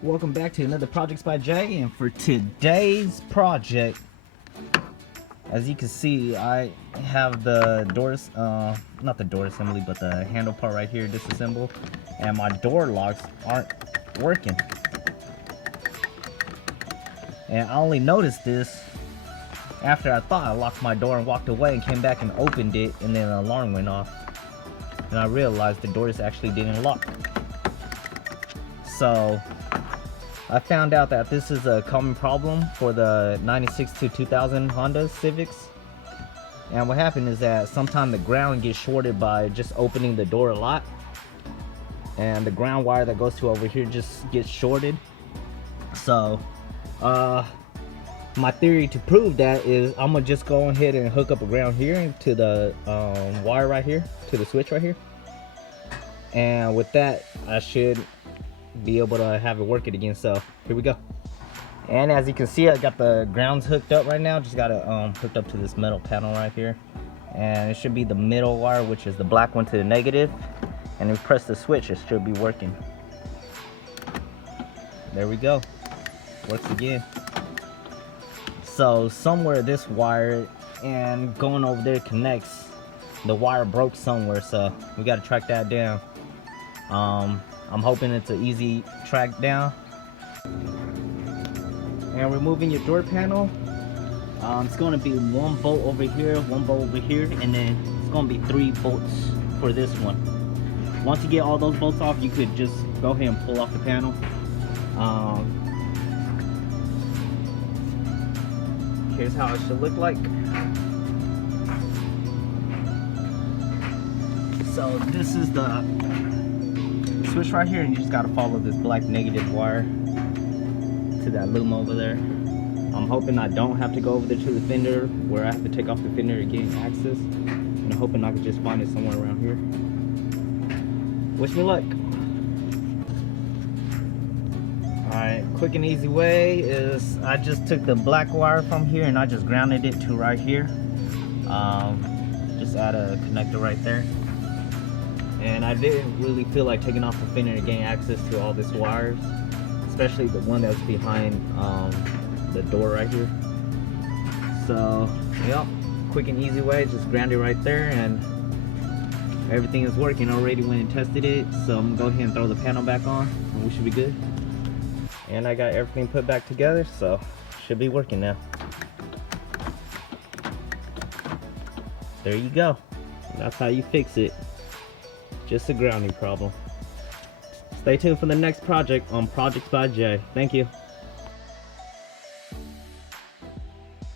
Welcome back to another Projects by Jay, and for today's project, as you can see, I have the doors, not the door assembly, but the handle part right here disassembled, and my door locks aren't working. And I only noticed this after I thought I locked my door and walked away and came back and opened it, and then an alarm went off. And I realized the doors actually didn't lock. So I found out that this is a common problem for the 96 to 2000 Honda Civics. And what happened is that sometimes the ground gets shorted by just opening the door a lot. And the ground wire that goes to over here just gets shorted. So, my theory to prove that is I'm gonna just go ahead and hook up a ground here to the wire right here, to the switch right here. And with that, I should be able to have it working again. So here we go. And as you can see, I got the grounds hooked up right now. Just got it hooked up to this metal panel right here, and it should be the middle wire, which is the black one, to the negative. And if you press the switch, it should be working. There we go, works again. So somewhere this wire and going over there connects, the wire broke somewhere, so we got to track that down. I'm hoping it's an easy track down. And removing your door panel, it's going to be one bolt over here, one bolt over here, and then it's going to be 3 bolts for this one. Once you get all those bolts off, you could just go ahead and pull off the panel. Here's how it should look like. So this is the switch right here, and you just got to follow this black negative wire to that loom over there. I'm hoping I don't have to go over there to the fender where I have to take off the fender to gain access, and I'm hoping I can just find it somewhere around here. Wish me luck. Alright, quick and easy way is I just took the black wire from here and I just grounded it to right here. Just add a connector right there. And I didn't really feel like taking off the fender to gain access to all these wires, especially the one that's behind the door right here. So, yep, quick and easy way, just ground it right there, and everything is working. Already went and tested it, so I'm gonna go ahead and throw the panel back on, and we should be good. And I got everything put back together, so should be working now. There you go. That's how you fix it. Just a grounding problem. Stay tuned for the next project on Projects by Jay. Thank you.